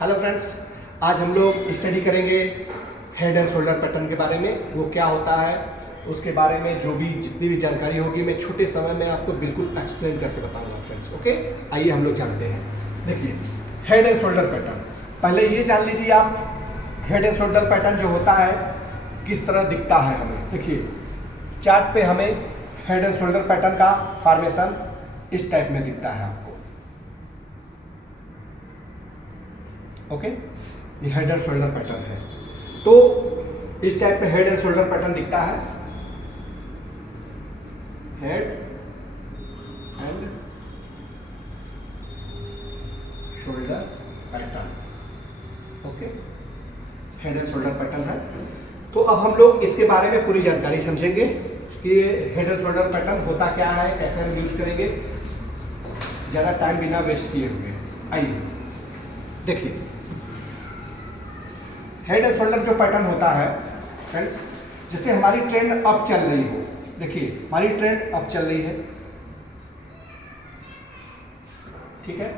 Hello friends, आज हम लोग स्टडी करेंगे हेड एंड शोल्डर पैटर्न के बारे में। वो क्या होता है उसके बारे में जो भी जितनी भी जानकारी होगी मैं छोटे समय में आपको बिल्कुल एक्सप्लेन करके बताऊंगा फ्रेंड्स। ओके, आइए हम लोग जानते हैं। देखिए, हेड एंड शोल्डर पैटर्न, पहले ये जान लीजिए आप हेड एंड शोल्डर पैटर्न जो होता है किस तरह दिखता है हमें। देखिए चार्ट पे हमें हेड एंड शोल्डर पैटर्न का फॉर्मेशन इस टाइप में दिखता है आपको। ओके, ये हेड एंड शोल्डर पैटर्न है। तो इस टाइप में हेड एंड शोल्डर पैटर्न दिखता है, head and shoulder pattern. Okay, head and shoulder pattern है। तो अब हम लोग इसके बारे में पूरी जानकारी समझेंगे कि हेड एंड शोल्डर पैटर्न होता क्या है, कैसे हम यूज करेंगे, ज़्यादा टाइम बिना वेस्ट किए हुए। आइए देखिए, हेड एंड शोल्डर जो पैटर्न होता है फ्रेंड्स, जैसे हमारी ट्रेंड अप चल रही हो। देखिए हमारी ट्रेंड अप चल रही है, ठीक है,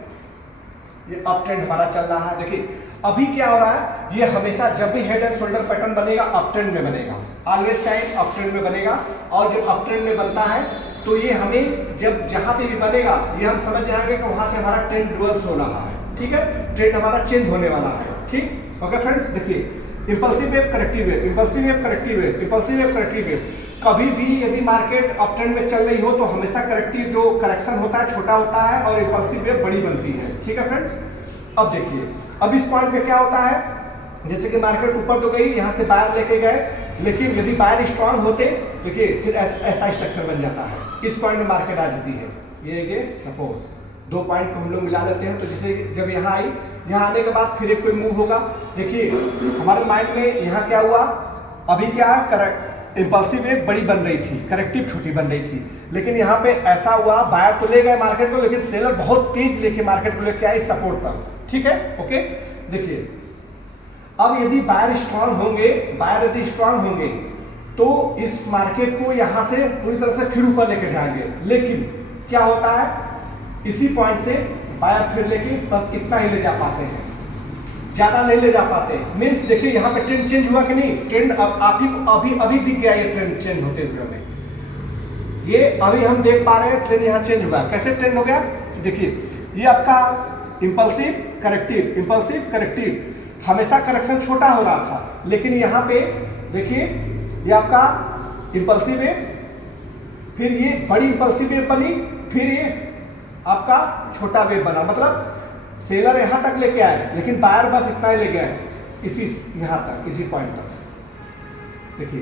ये अप ट्रेंड हमारा चल रहा है। देखिए अभी क्या हो रहा है, ये हमेशा जब भी हेड एंड शोल्डर पैटर्न बनेगा अप ट्रेंड में बनेगा, ऑलवेज टाइम अप ट्रेंड में बनेगा। और जब अप ट्रेंड में बनता है तो ये हमें जब जहां पे भी बनेगा ये हम समझ जाएंगे कि वहां से हमारा ट्रेंड रिवर्स हो रहा है, ठीक है, ट्रेंड हमारा चेंज होने वाला है। ठीक, ओके फ्रेंड्स। देखिए impulsive wave, corrective wave, impulsive wave, corrective wave, impulsive wave, corrective wave. कभी भी यदि मार्केट अप ट्रेंड में चल रही हो तो हमेशा करेक्टिव जो करेक्शन होता है छोटा होता है और इंपल्सिव वेव बड़ी बनती है। ठीक है फ्रेंड्स। अब देखिए, अब इस पॉइंट पे क्या होता है, जैसे कि मार्केट ऊपर तो गई, यहाँ से बायर लेके गए, लेकिन यदि बायर स्ट्रांग होते, देखिए फिर ऐसा स्ट्रक्चर बन जाता है। इस पॉइंट में मार्केट आ जाती है, ये सपोर्ट, दो पॉइंट को हम लोग मिला लेते हैं। तो जैसे जब यहाँ आई, यहाँ आने के बाद फिर एक कोई मूव होगा। देखिए हमारे माइंड में यहाँ क्या हुआ, अभी क्या है, करेक्ट इंपल्सिव वेव बड़ी बन रही थी, करेक्टिव छोटी बन रही थी, लेकिन यहाँ पे ऐसा हुआ, बायर तो ले गए मार्केट को, लेकिन सेलर बहुत तेज लेके मार्केट को लेके आए सपोर्ट तक। ठीक है, ओके। देखिए अब यदि बायर स्ट्रांग होंगे, बायर यदि स्ट्रांग होंगे तो इस मार्केट को यहाँ से पूरी तरह से फिर ऊपर लेके जाएंगे, लेकिन क्या होता है, इसी पॉइंट से बायर फिर लेके बस इतना ही ले जा पाते हैं, ज्यादा नहीं ले जा पाते। मीन्स देखिए यहाँ पे ट्रेंड चेंज हुआ कि नहीं, ट्रेंड अब अभी दिख गया, ये ट्रेंड चेंज होते हुए हमें, ये अभी हम देख पा रहे हैं ट्रेंड यहाँ चेंज हुआ। कैसे ट्रेंड हो गया, देखिए ये आपका इंपल्सिव करेक्टिव, इंपल्सिव करेक्टिव, हमेशा करेक्शन छोटा हो रहा था, लेकिन यहाँ पे देखिए ये आपका इंपल्सिव वेव, फिर ये बड़ी इंपल्सिव वेव बनी, फिर ये आपका छोटा वेव बना। मतलब सेलर यहां तक लेके आए, लेकिन बायर बस इतना ही लेके आए, इसी यहां तक, इसी पॉइंट तक। देखिए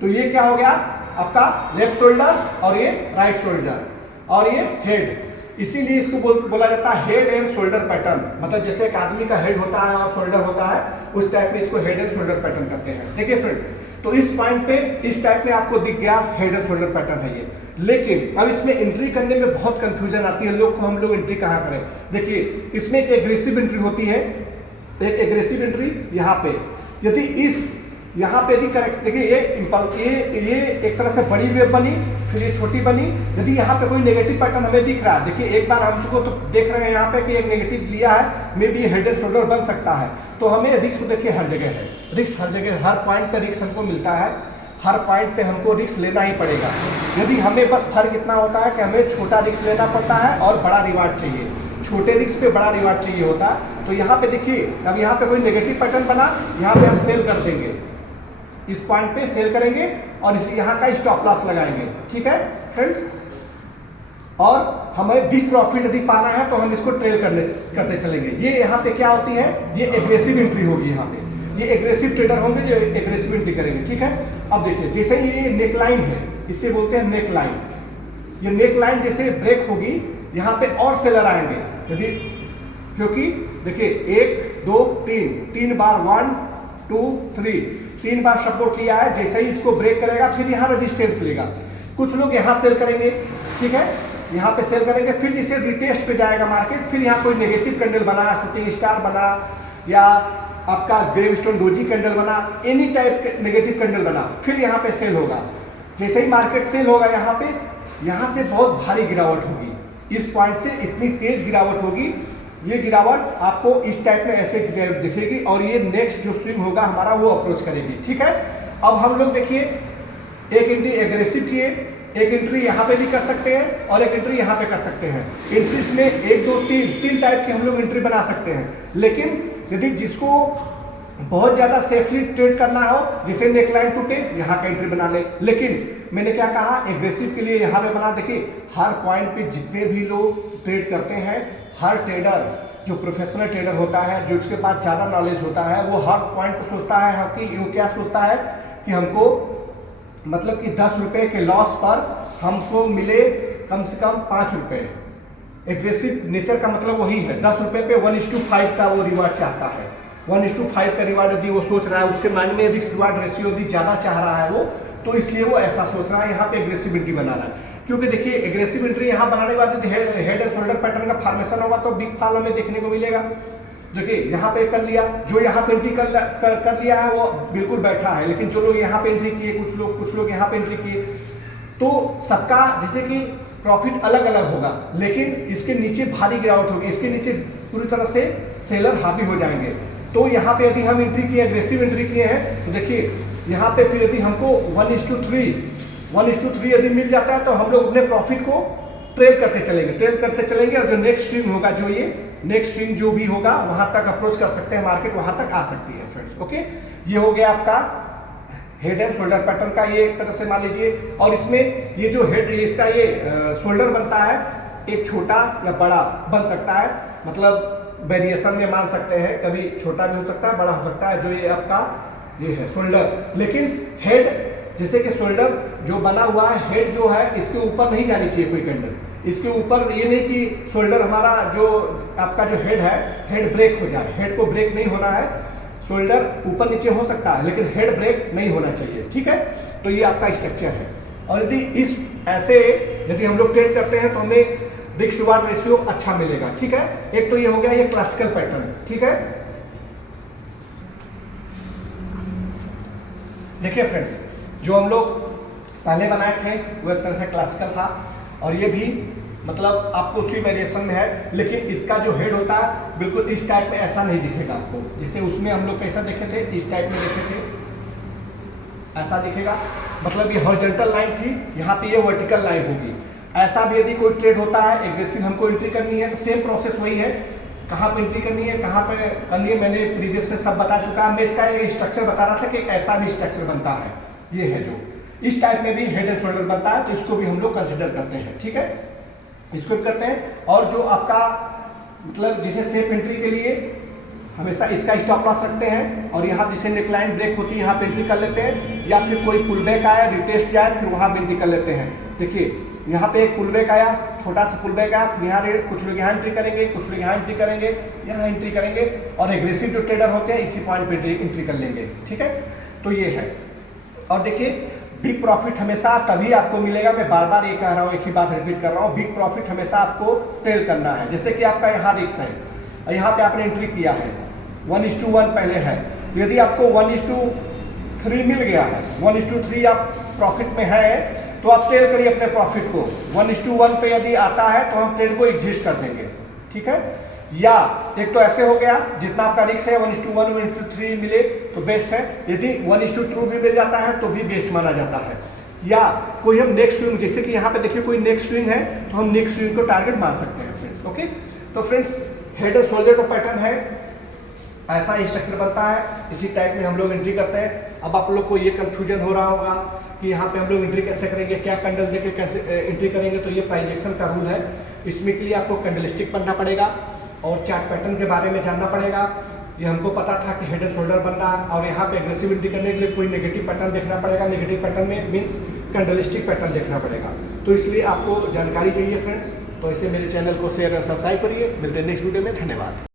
तो ये क्या हो गया, आपका लेफ्ट शोल्डर और ये राइट शोल्डर और ये हेड, इसीलिए इसको बोला जाता है हेड एंड शोल्डर पैटर्न। मतलब जैसे एक आदमी का हेड होता है और शोल्डर होता है, उस टाइप में इसको हेड एंड शोल्डर पैटर्न कहते हैं। देखिए फ्रेंड, तो इस पॉइंट पे इस टाइप में आपको दिख गया हेड एंड शोल्डर पैटर्न है ये। लेकिन अब इसमें एंट्री करने में बहुत कंफ्यूजन आती है लोग को, हम लोग एंट्री कहाँ करें। देखिए इसमें एक एग्रेसिव एंट्री होती है, एक एग्रेसिव एंट्री यहाँ पे, यदि इस यहाँ पे यदि करेक्ट, देखिए ये एक तरह से बड़ी वेव बनी, फिर ये छोटी बनी। यदि यहाँ पे कोई नेगेटिव पैटर्न हमें दिख रहा है, देखिए एक बार हमको तो देख रहे हैं यहाँ पे कि एक नेगेटिव लिया है, may be head and shoulder बन सकता है, तो हमें रिस्क देखिए हर जगह है, रिस्क हर जगह, हर पॉइंट पे रिस्क हमको मिलता है, हर पॉइंट पे हमको रिस्क लेना ही पड़ेगा। यदि हमें बस फर्क इतना होता है कि हमें छोटा रिस्क लेना पड़ता है और बड़ा रिवार्ड चाहिए, छोटे रिस्क पे बड़ा रिवार्ड चाहिए होता है। तो यहाँ पे देखिए अब यहाँ पे कोई नेगेटिव पैटर्न बना, यहाँ पे हम सेल कर देंगे, इस पॉइंट पे सेल करेंगे और इस यहाँ का स्टॉप लॉस लगाएंगे। ठीक है फ्रेंड्स, और हमें बिग प्रॉफिट यदि पाना है तो हम इसको ट्रेल करते चलेंगे। ये यहाँ पे क्या होती है, ये एग्रेसिव एंट्री होगी, यहाँ पे ये एग्रेसिव ट्रेडर होंगे जो एग्रेसिव एंट्री करेंगे। ठीक है, अब देखिए जैसे ये नेक लाइन है, इसे बोलते हैं नेक लाइन, ये नेक लाइन जैसे ब्रेक होगी यहाँ पे और सेलर आएंगे, यदि क्योंकि देखिए 1 2 3 बार 1 2 3 3 बार सपोर्ट लिया है, जैसे ही इसको ब्रेक करेगा फिर यहाँ रेजिस्टेंस लेगा। कुछ लोग यहाँ सेल करेंगे, ठीक है, यहाँ पे सेल करेंगे, फिर जैसे रिटेस्ट पे जाएगा मार्केट, फिर यहाँ कोई नेगेटिव कैंडल बना, शूटिंग स्टार बना, या आपका ग्रेवस्टोन डोजी कैंडल बना, एनी टाइप के नेगेटिव कैंडल बना, फिर यहाँ पे सेल होगा। जैसे ही मार्केट सेल होगा यहाँ पे, यहाँ से बहुत भारी गिरावट होगी, इस पॉइंट से इतनी तेज गिरावट होगी ये गिरावट आपको इस टाइप में ऐसे दिखेगी और ये नेक्स्ट जो स्विंग होगा हमारा वो अप्रोच करेगी। ठीक है, अब हम लोग देखिए एक एंट्री एग्रेसिव किए, एक एंट्री यहाँ पे भी कर सकते हैं और एक एंट्री यहाँ पे कर सकते हैं। एंट्रीज में 1 2 3 टाइप की हम लोग एंट्री बना सकते हैं, लेकिन यदि जिसको बहुत ज़्यादा सेफली ट्रेड करना हो, जिसे नेकलाइन टूटे, यहाँ का एंट्री बना ले। लेकिन मैंने क्या कहा, एग्रेसिव के लिए यहाँ पे बना। देखिए हर पॉइंट पे जितने भी लोग ट्रेड करते हैं, हर ट्रेडर जो प्रोफेशनल ट्रेडर होता है, जो उसके पास ज़्यादा नॉलेज होता है, वो हर पॉइंट पर सोचता है कि वो क्या सोचता है कि हमको मतलब कि 10 रुपये के लॉस पर हमको मिले कम से कम 5 रुपये। एग्रेसिव नेचर का मतलब वही है, 10 रुपये पे 1:5 का वो रिवार्ड चाहता है। 1:5 का रिवार्ड यदि वो सोच रहा है, उसके माइंड में रिस्क रिवार्ड रेशियो यदि ज़्यादा चाह रहा है वो, तो इसलिए वो ऐसा सोच रहा है यहाँ पे एग्रेसिव एंट्री बना रहा है। क्योंकि देखिए एग्रेसिव एंट्री यहाँ बनाने के बाद हेड एंड शोल्डर पैटर्न का फॉर्मेशन होगा तो बिग फॉल हमें देखने को मिलेगा। देखिए यहाँ पे कर लिया, जो यहाँ पे एंट्री कर लिया है वो बिल्कुल बैठा है, लेकिन जो लोग यहाँ पे एंट्री किए, कुछ लोग यहाँ पे एंट्री किए, तो सबका जैसे कि प्रॉफिट अलग अलग होगा, लेकिन इसके नीचे भारी गिरावट होगी, इसके नीचे पूरी तरह से सेलर हावी हो जाएंगे। तो यहाँ पे यदि हम एंट्री किए, एग्रेसिव एंट्री किए हैं, तो देखिए यहाँ पे फिर यदि हमको 1:3 यदि मिल जाता है तो हम लोग अपने प्रॉफिट को ट्रेल करते चलेंगे और जो नेक्स्ट स्विंग होगा, जो ये नेक्स्ट स्विंग जो भी होगा वहां तक अप्रोच कर सकते हैं, मार्केट वहां तक आ सकती है फ्रेंड्स। ओके, ये हो गया आपका हेड एंड शोल्डर पैटर्न का, ये एक तरह से मान लीजिए। और इसमें ये जो हेड इसका ये शोल्डर बनता है, एक छोटा या बड़ा बन सकता है, मतलब वेरिएशन में मान सकते हैं, कभी छोटा भी हो सकता है, बड़ा हो सकता है। जो ये आपका ये है शोल्डर, लेकिन हेड जैसे कि शोल्डर जो बना हुआ है, हेड जो है इसके ऊपर नहीं जानी चाहिए कोई कैंडल, इसके ऊपर ये नहीं कि शोल्डर हमारा जो आपका जो हेड है, हेड ब्रेक हो जाए, हेड को ब्रेक नहीं होना है। शोल्डर ऊपर नीचे हो सकता है, लेकिन हेड ब्रेक नहीं होना चाहिए। ठीक है, तो ये आपका स्ट्रक्चर है। और यदि इस ऐसे यदि हम लोग ट्रेड करते हैं तो हमें रिस्क रिवार्ड रेशियो अच्छा मिलेगा। ठीक है, एक तो ये हो गया ये क्लासिकल पैटर्न। ठीक है, देखिए फ्रेंड्स, जो हम लोग पहले बनाए थे वो एक तरह से क्लासिकल था, और ये भी मतलब आपको उसी वेरिएशन में है, लेकिन इसका जो हेड होता है बिल्कुल इस टाइप में ऐसा नहीं दिखेगा आपको, जैसे उसमें हम लोग कैसा देखे थे, इस टाइप में देखे थे, ऐसा दिखेगा। मतलब ये हॉरिजॉन्टल लाइन थी, यहाँ पे ये वर्टिकल लाइन होगी। ऐसा भी यदि कोई ट्रेड होता है, एग्रेसिव हमको एंट्री करनी है, सेम प्रोसेस वही है, कहाँ पे एंट्री करनी है, कहाँ पे करनी है, मैंने प्रीवियस में सब बता चुका। मैं इसका ये स्ट्रक्चर बता रहा था कि ऐसा भी स्ट्रक्चर बनता है, ये है जो इस टाइप में भी हेड एंड शोल्डर बनता है, तो इसको भी हम लोग कंसिडर करते हैं। ठीक है, इसको भी करते हैं। और जो आपका मतलब जिसे सेफ एंट्री के लिए हमेशा इसका स्टॉप लॉस रखते हैं, और यहाँ जिसे नेकलाइन ब्रेक होती है यहाँ पे एंट्री कर लेते हैं, या फिर कोई पुलबैक आया, रिटेस्ट जाए, फिर वहाँ एंट्री कर लेते हैं। देखिए यहाँ पे एक पुलबैक आया, छोटा सा पुलबैक आया, फिर यहाँ कुछ लोग यहाँ एंट्री करेंगे, कुछ लोग यहाँ एंट्री करेंगे, यहाँ एंट्री करेंगे, और एग्रेसिव जो ट्रेडर होते हैं इसी पॉइंट पे एंट्री कर लेंगे। ठीक है, तो ये है। और देखिए बिग प्रॉफिट हमेशा तभी आपको मिलेगा, मैं बार बार ये कह रहा हूँ, एक ही बात रिपीट कर रहा हूँ, बिग प्रॉफिट हमेशा आपको ट्रेल करना है। जैसे कि आपका यहाँ रिस्क है, और यहाँ पे आपने एंट्री किया है, 1:1 पहले है, तो यदि आपको 1:3 मिल गया है, 1:3 आप प्रॉफिट में है, तो आप ट्रेल करिए अपने प्रॉफिट को। 1:1 पे यदि आता है तो हम ट्रेड को एग्जिस्ट कर देंगे। ठीक है, या एक तो ऐसे हो गया, जितना आपका रिस्क है 1:1 1:3 मिले तो बेस्ट है, यदि 1:2 भी मिल जाता है तो भी बेस्ट माना जाता है। या कोई हम नेक्स्ट स्विंग, जैसे कि यहाँ पे देखिए कोई नेक्स्ट स्विंग है, तो हम नेक्स्ट स्विंग को टारगेट मान सकते हैं फ्रेंड्स। ओके, तो फ्रेंड्स हेड और शोल्डर का पैटर्न है, ऐसा स्ट्रक्चर बनता है, इसी टाइप में हम लोग एंट्री करते हैं। अब आप लोग को ये कंफ्यूजन हो रहा होगा कि यहाँ पे हम लोग एंट्री कैसे करेंगे, क्या कैंडल देके कैसे एंट्री करेंगे, तो ये प्राइजेक्शन का रूल है। इसमें के लिए आपको कैंडलस्टिक पढ़ना पड़ेगा और चार्ट पैटर्न के बारे में जानना पड़ेगा। ये हमको पता था कि हेड एंड शोल्डर बन रहा है, और यहाँ पे एग्रेसिव एंट्री करने के लिए कोई नेगेटिव पैटर्न देखना पड़ेगा, नेगेटिव पैटर्न में मीन्स कैंडलस्टिक पैटर्न देखना पड़ेगा। तो इसलिए आपको जानकारी चाहिए फ्रेंड्स, तो ऐसे मेरे चैनल को शेयर और सब्सक्राइब करिए। मिलते हैं नेक्स्ट वीडियो में, धन्यवाद।